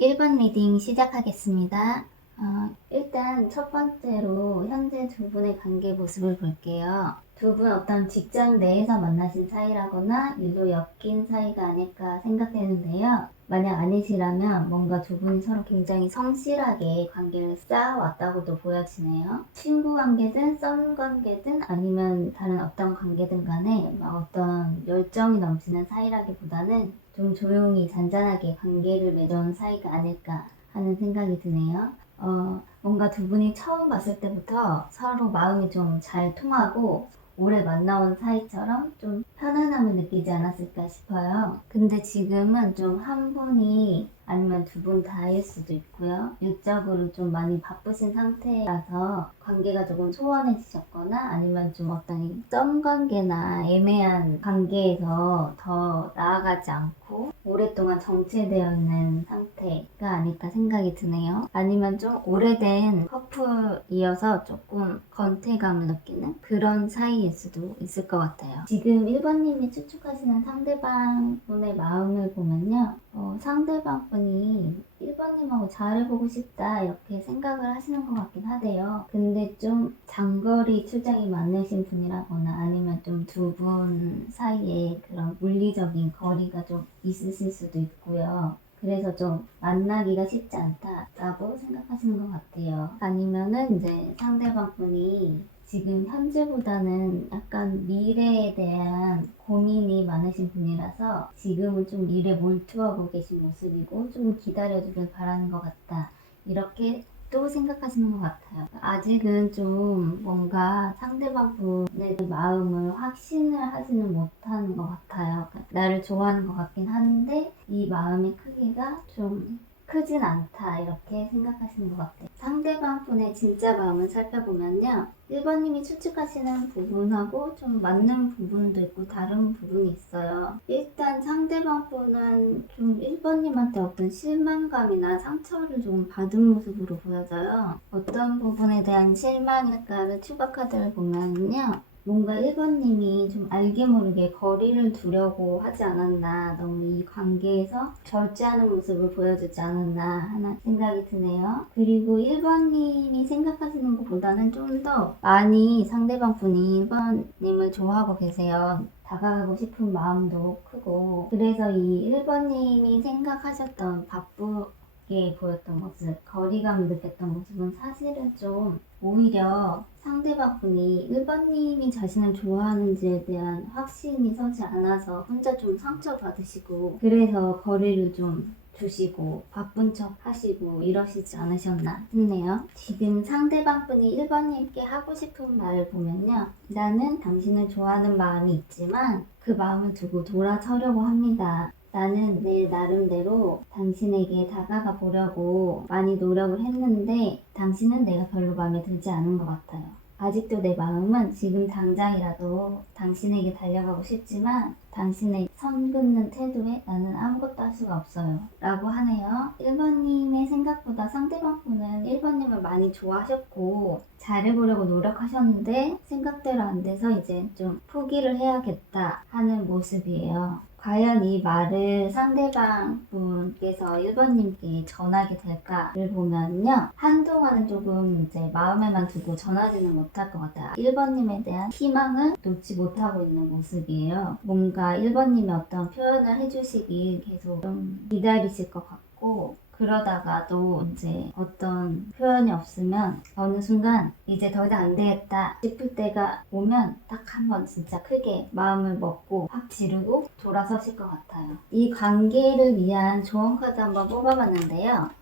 1번 리딩 시작하겠습니다. 일단 첫 번째로 현재 두 분의 관계 모습을 볼게요. 두 분 어떤 직장 내에서 만나신 사이라거나 일로 엮인 사이가 아닐까 생각되는데요. 만약 아니시라면 뭔가 두 분이 서로 굉장히 성실하게 관계를 쌓아왔다고도 보여지네요. 친구 관계든 썸 관계든 아니면 다른 어떤 관계든 간에 어떤 열정이 넘치는 사이라기보다는 좀 조용히 잔잔하게 관계를 맺어온 사이가 아닐까 하는 생각이 드네요. 뭔가 두 분이 처음 봤을 때부터 서로 마음이 좀 잘 통하고 오래 만나온 사이처럼 좀 편안함을 느끼지 않았을까 싶어요. 근데 지금은 좀 한 분이 아니면 두 분 다일 수도 있고요. 일적으로 좀 많이 바쁘신 상태라서 관계가 조금 소원해지셨거나 아니면 좀 어떤 썸 관계나 애매한 관계에서 더 나아가지 않고 오랫동안 정체되어 있는 상태가 아닐까 생각이 드네요. 아니면 좀 오래된 커플이어서 조금 건태감을 느끼는 그런 사이일 수도 있을 것 같아요. 지금 1번님이 추측하시는 상대방 분의 마음을 보면요. 상대방 분이 1번님하고 잘해보고 싶다 이렇게 생각을 하시는 것 같긴 하대요. 근데 좀 장거리 출장이 많으신 분이라거나 아니면 좀 두 분 사이에 그런 물리적인 거리가 좀 있으실 수도 있고요. 그래서 좀 만나기가 쉽지 않다라고 생각하시는 것 같아요. 아니면은 이제 상대방 분이 지금 현재보다는 약간 미래에 대한 고민이 많으신 분이라서 지금은 좀 일에 몰두하고 계신 모습이고 좀 기다려주길 바라는 것 같다. 이렇게 또 생각하시는 것 같아요. 아직은 좀 뭔가 상대방 분의 마음을 확신을 하지는 못하는 것 같아요. 나를 좋아하는 것 같긴 한데 이 마음의 크기가 좀 크진 않다 이렇게 생각하시는 것 같아요. 상대방 분의 진짜 마음을 살펴보면요. 1번님이 추측하시는 부분하고 좀 맞는 부분도 있고 다른 부분이 있어요. 일단 상대방 분은 좀 1번님한테 어떤 실망감이나 상처를 좀 받은 모습으로 보여져요. 어떤 부분에 대한 실망일까를 추가 카드를 보면요. 뭔가 1번님이 좀 알게 모르게 거리를 두려고 하지 않았나, 너무 이 관계에서 절제하는 모습을 보여주지 않았나 하는 생각이 드네요. 그리고 1번님이 생각하시는 것보다는 좀 더 많이 상대방 분이 1번님을 좋아하고 계세요. 다가가고 싶은 마음도 크고, 그래서 이 1번님이 생각하셨던 바쁘게 보였던 모습, 거리감을 느꼈던 모습은 사실은 좀 오히려 상대방 분이 1번님이 자신을 좋아하는지에 대한 확신이 서지 않아서 혼자 좀 상처받으시고 그래서 거리를 좀 두시고 바쁜 척 하시고 이러시지 않으셨나 싶네요. 지금 상대방 분이 1번님께 하고 싶은 말을 보면요. 나는 당신을 좋아하는 마음이 있지만 그 마음을 두고 돌아서려고 합니다. 나는 내 나름대로 당신에게 다가가 보려고 많이 노력을 했는데 당신은 내가 별로 마음에 들지 않은 것 같아요. 아직도 내 마음은 지금 당장이라도 당신에게 달려가고 싶지만 당신의 선 긋는 태도에 나는 아무것도 할 수가 없어요. 라고 하네요. 1번님의 생각보다 상대방 분은 1번님을 많이 좋아하셨고 잘해보려고 노력하셨는데 생각대로 안 돼서 이제 좀 포기를 해야겠다 하는 모습이에요. 과연 이 말을 상대방 분께서 1번님께 전하게 될까를 보면요. 한동안은 조금 이제 마음에만 두고 전하지는 못할 것 같아요. 1번님에 대한 희망을 놓지 못하고 있는 모습이에요. 뭔가 1번님이 어떤 표현을 해주시길 계속 좀 기다리실 것 같고 그러다가도 이제 어떤 표현이 없으면 어느 순간 이제 더 이상 안 되겠다 싶을 때가 오면 딱 한 번 진짜 크게 마음을 먹고 확 지르고 돌아서실 것 같아요. 이 관계를 위한 조언 카드 한번 뽑아봤는데요.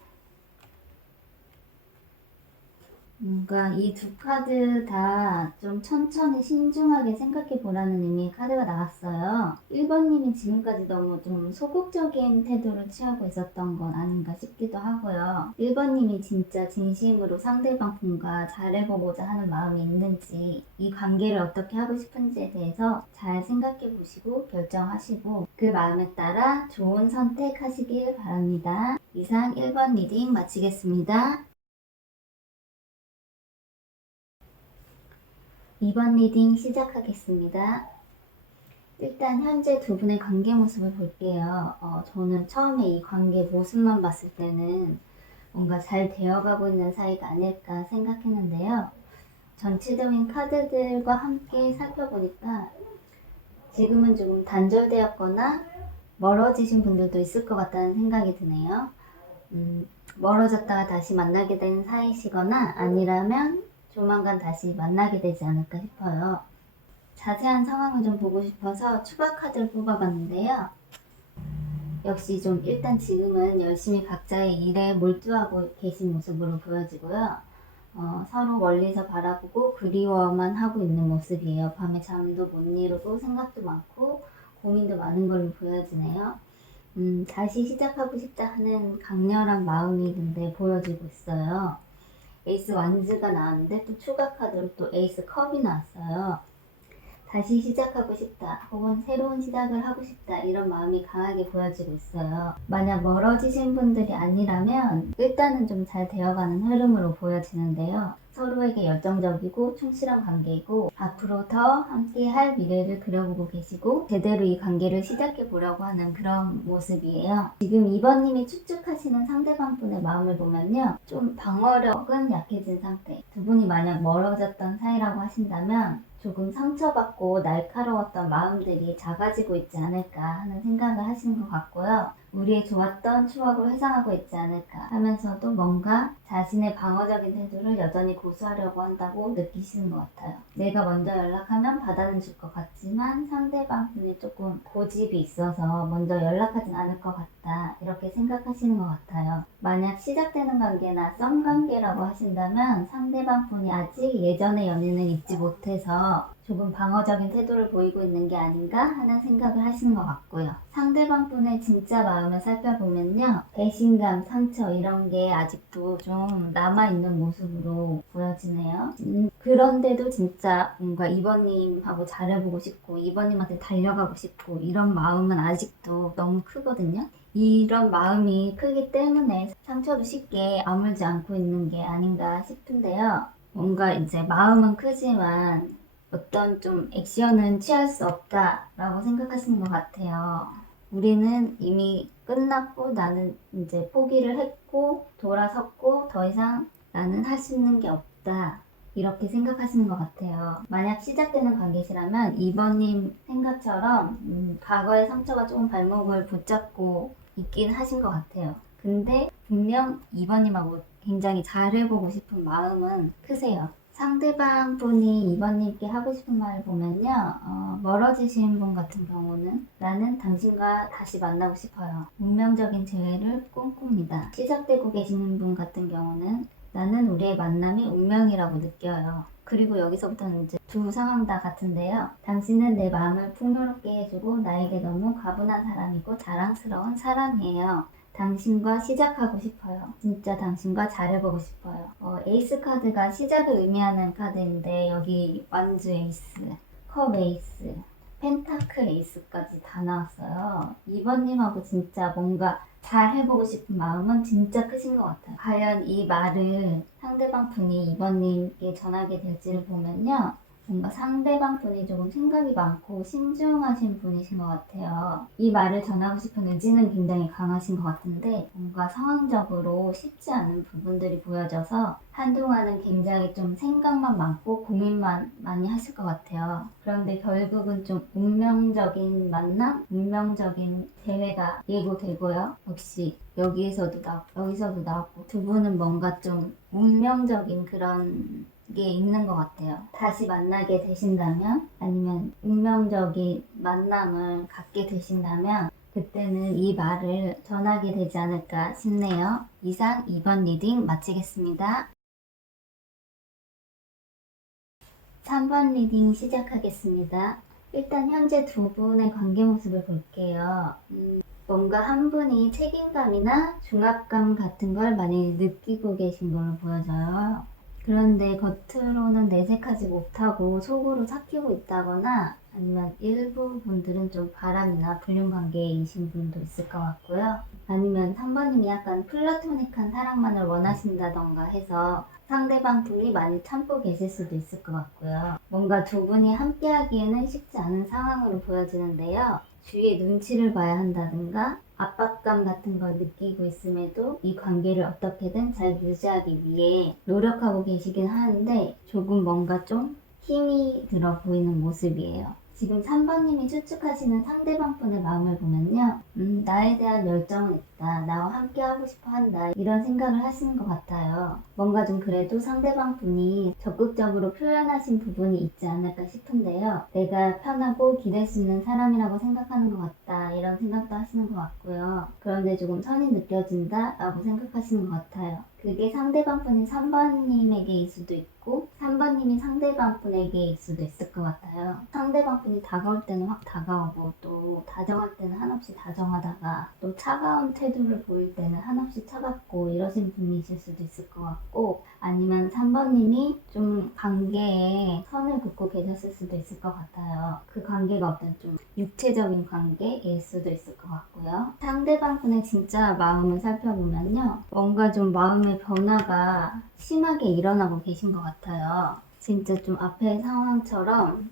뭔가 이 두 카드 다 좀 천천히 신중하게 생각해 보라는 의미의 카드가 나왔어요. 1번님이 지금까지 너무 좀 소극적인 태도를 취하고 있었던 건 아닌가 싶기도 하고요. 1번님이 진짜 진심으로 상대방 분과 잘해보고자 하는 마음이 있는지 이 관계를 어떻게 하고 싶은지에 대해서 잘 생각해 보시고 결정하시고 그 마음에 따라 좋은 선택하시길 바랍니다. 이상 1번 리딩 마치겠습니다. 2번 리딩 시작하겠습니다. 일단 현재 두 분의 관계 모습을 볼게요. 저는 처음에 이 관계 모습만 봤을 때는 뭔가 잘 되어가고 있는 사이가 아닐까 생각했는데요. 전체적인 카드들과 함께 살펴보니까 지금은 조금 단절되었거나 멀어지신 분들도 있을 것 같다는 생각이 드네요. 멀어졌다가 다시 만나게 된 사이시거나 아니라면 조만간 다시 만나게 되지 않을까 싶어요. 자세한 상황을 좀 보고 싶어서 추가 카드를 뽑아봤는데요. 역시 좀 일단 지금은 열심히 각자의 일에 몰두하고 계신 모습으로 보여지고요. 서로 멀리서 바라보고 그리워만 하고 있는 모습이에요. 밤에 잠도 못 이루고 생각도 많고 고민도 많은 걸로 보여지네요. 다시 시작하고 싶다 하는 강렬한 마음이 근데 보여지고 있어요. 에이스 완즈가 나왔는데 또 추가 카드로 또 에이스 컵이 나왔어요. 다시 시작하고 싶다 혹은 새로운 시작을 하고 싶다 이런 마음이 강하게 보여지고 있어요. 만약 멀어지신 분들이 아니라면 일단은 좀 잘 되어가는 흐름으로 보여지는데요. 서로에게 열정적이고 충실한 관계이고 앞으로 더 함께 할 미래를 그려보고 계시고 제대로 이 관계를 시작해 보려고 하는 그런 모습이에요. 지금 2번님이 추측하시는 상대방분의 마음을 보면요. 좀 방어력은 약해진 상태. 두 분이 만약 멀어졌던 사이라고 하신다면 조금 상처받고 날카로웠던 마음들이 작아지고 있지 않을까 하는 생각을 하시는 것 같고요. 우리의 좋았던 추억을 회상하고 있지 않을까 하면서도 뭔가 자신의 방어적인 태도를 여전히 고수하려고 한다고 느끼시는 것 같아요. 내가 먼저 연락하면 받아는 줄 것 같지만 상대방 분이 조금 고집이 있어서 먼저 연락하진 않을 것 같다 이렇게 생각하시는 것 같아요. 만약 시작되는 관계나 썸 관계라고 하신다면 상대방 분이 아직 예전의 연인을 잊지 못해서 조금 방어적인 태도를 보이고 있는 게 아닌가 하는 생각을 하시는 것 같고요. 상대방 분의 진짜 마음을 살펴보면요. 배신감, 상처 이런 게 아직도 좀 남아있는 모습으로 보여지네요. 그런데도 진짜 뭔가 이번님하고 잘해보고 싶고 이번님한테 달려가고 싶고 이런 마음은 아직도 너무 크거든요. 이런 마음이 크기 때문에 상처도 쉽게 아물지 않고 있는 게 아닌가 싶은데요. 뭔가 이제 마음은 크지만 어떤 좀 액션은 취할 수 없다라고 생각하시는 것 같아요. 우리는 이미 끝났고 나는 이제 포기를 했고 돌아섰고 더 이상 나는 할 수 있는 게 없다. 이렇게 생각하시는 것 같아요. 만약 시작되는 관계시라면 2번님 생각처럼 과거의 상처가 조금 발목을 붙잡고 있긴 하신 것 같아요. 근데 분명 2번님하고 굉장히 잘해보고 싶은 마음은 크세요. 상대방 분이 2번님께 하고 싶은 말을 보면요. 멀어지신 분 같은 경우는 나는 당신과 다시 만나고 싶어요. 운명적인 재회를 꿈꿉니다. 시작되고 계시는 분 같은 경우는 나는 우리의 만남이 운명이라고 느껴요. 그리고 여기서부터는 이제 두 상황 다 같은데요. 당신은 내 마음을 풍요롭게 해주고 나에게 너무 가분한 사람이고 자랑스러운 사람이에요. 당신과 시작하고 싶어요. 진짜 당신과 잘해보고 싶어요. 에이스 카드가 시작을 의미하는 카드인데 여기 완주 에이스, 컵 에이스, 펜타클 에이스까지 다 나왔어요. 2번님하고 진짜 뭔가 잘 해보고 싶은 마음은 진짜 크신 것 같아요. 과연 이 말을 상대방 분이 2번님께 전하게 될지를 보면요. 뭔가 상대방 분이 조금 생각이 많고 신중하신 분이신 것 같아요. 이 말을 전하고 싶은 의지는 굉장히 강하신 것 같은데 뭔가 상황적으로 쉽지 않은 부분들이 보여져서 한동안은 굉장히 좀 생각만 많고 고민만 많이 하실 것 같아요. 그런데 결국은 좀 운명적인 만남, 운명적인 대회가 예고되고요. 역시 여기서도 나왔고 두 분은 뭔가 좀 운명적인 그런 게 있는 것 같아요. 다시 만나게 되신다면 아니면 운명적인 만남을 갖게 되신다면 그때는 이 말을 전하게 되지 않을까 싶네요. 이상 2번 리딩 마치겠습니다. 3번 리딩 시작하겠습니다. 일단 현재 두 분의 관계 모습을 볼게요. 뭔가 한 분이 책임감이나 중압감 같은 걸 많이 느끼고 계신 걸로 보여져요. 그런데 겉으로는 내색하지 못하고 속으로 삭히고 있다거나 아니면 일부 분들은 좀 바람이나 불륜 관계이신 분도 있을 것 같고요. 아니면 3번님이 약간 플라토닉한 사랑만을 원하신다던가 해서 상대방 분이 많이 참고 계실 수도 있을 것 같고요. 뭔가 두 분이 함께 하기에는 쉽지 않은 상황으로 보여지는데요. 주위에 눈치를 봐야 한다든가 압박감 같은 걸 느끼고 있음에도 이 관계를 어떻게든 잘 유지하기 위해 노력하고 계시긴 하는데 조금 뭔가 좀 힘이 들어 보이는 모습이에요. 지금 3번님이 추측하시는 상대방 분의 마음을 보면요. 나에 대한 열정은 있다. 나와 함께 하고 싶어 한다. 이런 생각을 하시는 것 같아요. 뭔가 좀 그래도 상대방 분이 적극적으로 표현하신 부분이 있지 않을까 싶은데요. 내가 편하고 기댈 수 있는 사람이라고 생각하는 것 같다. 이런 생각도 하시는 것 같고요. 그런데 조금 선이 느껴진다. 라고 생각하시는 것 같아요. 그게 상대방 분이 3번님에게일 수도 있고 3번님이 상대방 분에게일 수도 있을 것 같아요. 상대방 분이 다가올 때는 확 다가오고 또 다정할 때는 한없이 다정하다가 또 차가운 태도를 보일 때는 한없이 차갑고 이러신 분이실 수도 있을 것 같고 아니면 3번님이 좀 관계에 선을 긋고 계셨을 수도 있을 것 같아요. 그 관계가 어떤 좀 육체적인 관계일 수도 있을 것 같고요. 상대방 분의 진짜 마음을 살펴보면요. 뭔가 좀 마음의 변화가 심하게 일어나고 계신 것 같아요. 진짜 좀 앞에 상황처럼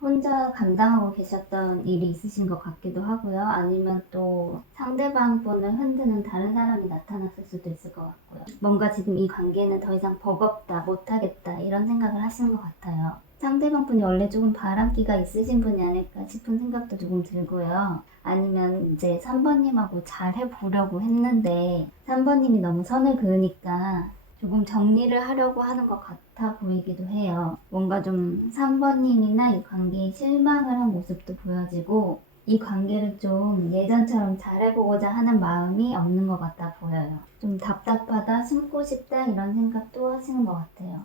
혼자 감당하고 계셨던 일이 있으신 것 같기도 하고요. 아니면 또 상대방 분을 흔드는 다른 사람이 나타났을 수도 있을 것 같고요. 뭔가 지금 이 관계는 더 이상 버겁다, 못하겠다 이런 생각을 하시는 것 같아요. 상대방 분이 원래 조금 바람기가 있으신 분이 아닐까 싶은 생각도 조금 들고요. 아니면 이제 3번님하고 잘 해보려고 했는데 3번님이 너무 선을 그으니까 조금 정리를 하려고 하는 것 같아 보이기도 해요. 뭔가 좀 3번님이나 이 관계에 실망을 한 모습도 보여지고 이 관계를 좀 예전처럼 잘해보고자 하는 마음이 없는 것 같아 보여요. 좀 답답하다, 숨고 싶다 이런 생각도 하시는 것 같아요.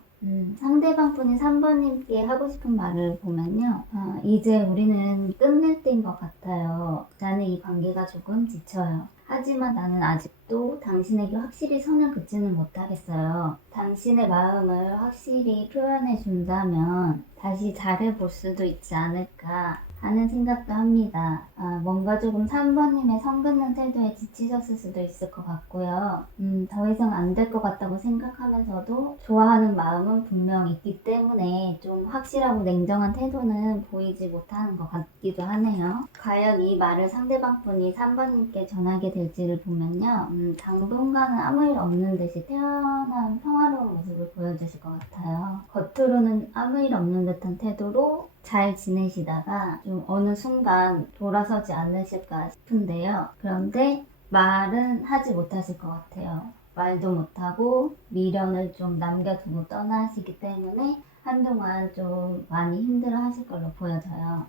상대방 분이 3번님께 하고 싶은 말을 보면요. 이제 우리는 끝낼 때인 것 같아요. 나는 이 관계가 조금 지쳐요. 하지만 나는 아직도 당신에게 확실히 선을 긋지는 못하겠어요. 당신의 마음을 확실히 표현해 준다면 다시 잘해볼 수도 있지 않을까 하는 생각도 합니다. 뭔가 조금 3번님의 선 긋는 태도에 지치셨을 수도 있을 것 같고요. 더 이상 안 될 것 같다고 생각하면서도 좋아하는 마음은 분명 있기 때문에 좀 확실하고 냉정한 태도는 보이지 못하는 것 같기도 하네요. 과연 이 말을 상대방 분이 3번님께 전하게 될지를 보면요. 당분간은 아무 일 없는 듯이 태어난 평화로운 모습을 보여주실 것 같아요. 겉으로는 아무 일 없는 듯한 태도로 잘 지내시다가 좀 어느 순간 돌아서지 않으실까 싶은데요. 그런데 말은 하지 못하실 것 같아요. 말도 못하고 미련을 좀 남겨두고 떠나시기 때문에 한동안 좀 많이 힘들어 하실 걸로 보여져요.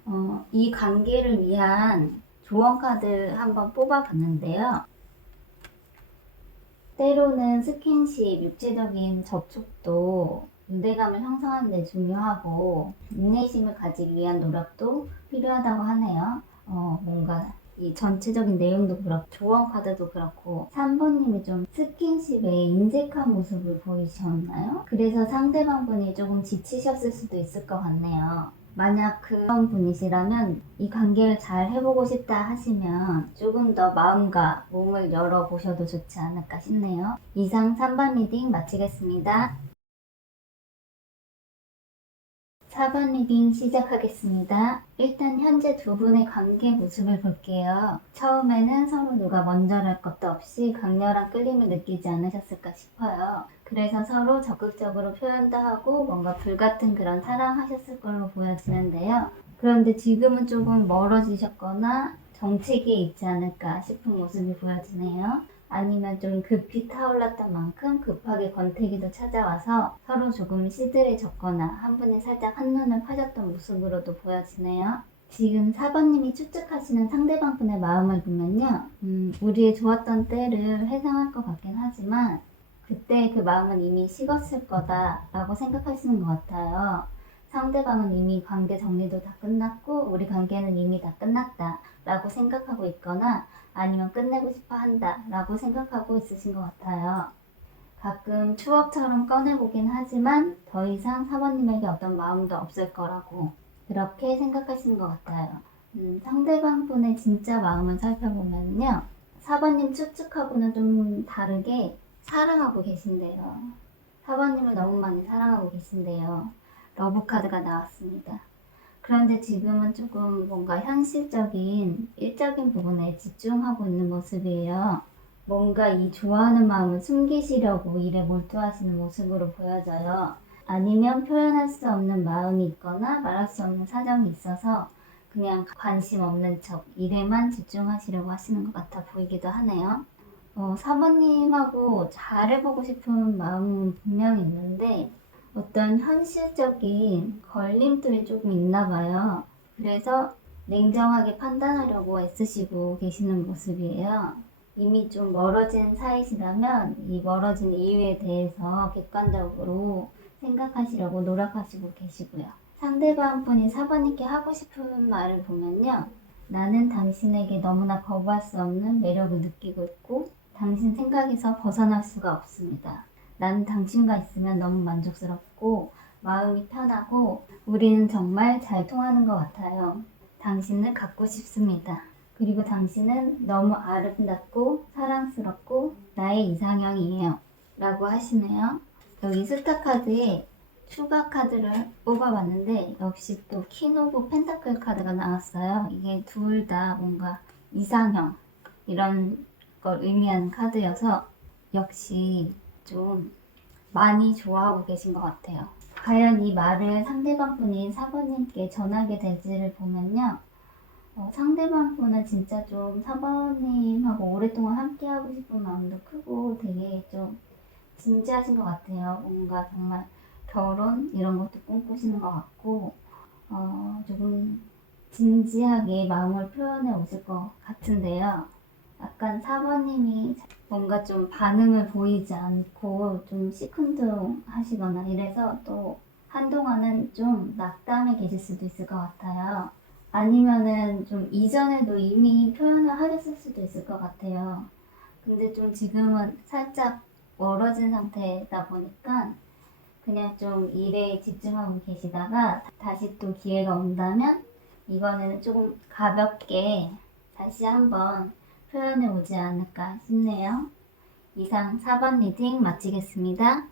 이 관계를 위한 조언 카드 한번 뽑아봤는데요. 때로는 스킨십, 육체적인 접촉도 유대감을 형성하는 데 중요하고 인내심을 가지기 위한 노력도 필요하다고 하네요. 뭔가 이 전체적인 내용도 그렇고 조언 카드도 그렇고 3번님이 좀 스킨십에 인색한 모습을 보이셨나요? 그래서 상대방 분이 조금 지치셨을 수도 있을 것 같네요. 만약 그런 분이시라면 이 관계를 잘 해보고 싶다 하시면 조금 더 마음과 몸을 열어보셔도 좋지 않을까 싶네요. 이상 3번 리딩 마치겠습니다. 4번 리딩 시작하겠습니다. 일단 현재 두 분의 관계 모습을 볼게요. 처음에는 서로 누가 먼저랄 것도 없이 강렬한 끌림을 느끼지 않으셨을까 싶어요. 그래서 서로 적극적으로 표현도 하고 뭔가 불같은 그런 사랑하셨을 걸로 보여지는데요. 그런데 지금은 조금 멀어지셨거나 정체기에 있지 않을까 싶은 모습이 보여지네요. 아니면 좀 급히 타올랐던 만큼 급하게 권태기도 찾아와서 서로 조금 시들해졌거나 한 분이 살짝 한눈을 파셨던 모습으로도 보여지네요. 지금 4번님이 추측하시는 상대방 분의 마음을 보면요. 우리의 좋았던 때를 회상할 것 같긴 하지만 그때 그 마음은 이미 식었을 거다라고 생각하시는 것 같아요. 상대방은 이미 관계 정리도 다 끝났고 우리 관계는 이미 다 끝났다 라고 생각하고 있거나 아니면 끝내고 싶어 한다 라고 생각하고 있으신 것 같아요. 가끔 추억처럼 꺼내보긴 하지만 더 이상 사모님에게 어떤 마음도 없을 거라고 그렇게 생각하시는 것 같아요. 상대방 분의 진짜 마음을 살펴보면요. 사모님 추측하고는 좀 다르게 사랑하고 계신데요. 사모님을 너무 많이 사랑하고 계신데요. 러브카드가 나왔습니다. 그런데 지금은 조금 뭔가 현실적인 일적인 부분에 집중하고 있는 모습이에요. 뭔가 이 좋아하는 마음을 숨기시려고 일에 몰두하시는 모습으로 보여져요. 아니면 표현할 수 없는 마음이 있거나 말할 수 없는 사정이 있어서 그냥 관심 없는 척 일에만 집중하시려고 하시는 것 같아 보이기도 하네요. 사모님하고 잘해보고 싶은 마음은 분명히 있는데 어떤 현실적인 걸림돌이 조금 있나 봐요. 그래서 냉정하게 판단하려고 애쓰시고 계시는 모습이에요. 이미 좀 멀어진 사이시라면 이 멀어진 이유에 대해서 객관적으로 생각하시려고 노력하시고 계시고요. 상대방 분이 사모님께 하고 싶은 말을 보면요. 나는 당신에게 너무나 거부할 수 없는 매력을 느끼고 있고 당신 생각에서 벗어날 수가 없습니다. 나는 당신과 있으면 너무 만족스럽고 마음이 편하고 우리는 정말 잘 통하는 것 같아요. 당신을 갖고 싶습니다. 그리고 당신은 너무 아름답고 사랑스럽고 나의 이상형이에요. 라고 하시네요. 여기 스타 카드에 추가 카드를 뽑아봤는데 역시 또 퀸 오브 펜타클 카드가 나왔어요. 이게 둘 다 뭔가 이상형 이런 걸 의미하는 카드여서 역시 좀 많이 좋아하고 계신 것 같아요. 과연 이 말을 상대방 분인 사모님께 전하게 될지를 보면요. 상대방 분은 진짜 좀 사모님하고 오랫동안 함께 하고 싶은 마음도 크고 되게 좀 진지하신 것 같아요. 뭔가 정말 결혼 이런 것도 꿈꾸시는 것 같고 조금 진지하게 마음을 표현해 오실 것 같은데요. 약간 사모님이 뭔가 좀 반응을 보이지 않고 좀 시큰둥 하시거나 이래서 또 한동안은 좀 낙담해 계실 수도 있을 것 같아요. 아니면은 좀 이전에도 이미 표현을 하셨을 수도 있을 것 같아요. 근데 좀 지금은 살짝 멀어진 상태다 보니까 그냥 좀 일에 집중하고 계시다가 다시 또 기회가 온다면 이번에는 조금 가볍게 다시 한번 표현해 오지 않을까 싶네요. 이상 4번 리딩 마치겠습니다.